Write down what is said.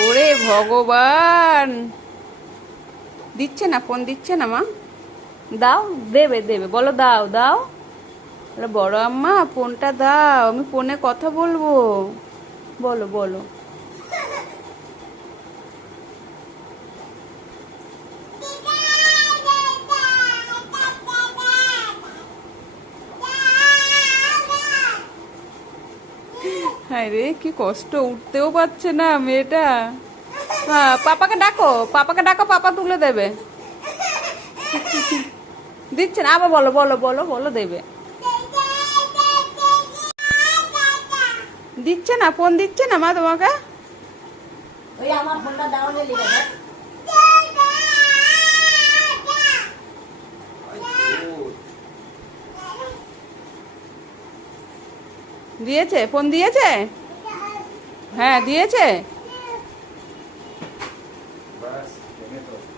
ওরে ভগবান, দিচ্ছে না, ফোন দিচ্ছে না মা। দাও, দেবে দেবে, বলো দাও দাও। বলো বড় আম্মা ফোনটা দাও, আমি ফোনে কথা বলবো। বলো বলো। হ্যাঁ রে, কি কষ্ট, উঠতেও পারছে না মেয়েটা। পাপাকে ডাকো, পাপাকে ডাকো, পাপা তুলে দেবে। দিচ্ছে না, আবার বলো বলো বলো বলো, দেবে। দিচ্ছে না, ফোন দিচ্ছে না মা তোমাকে। ওই আমার ফোনটা দাও নে লিখে দাও। দিয়েছে, ফোন দিয়েছে। হ্যাঁ দিয়েছে। बस, देने दो।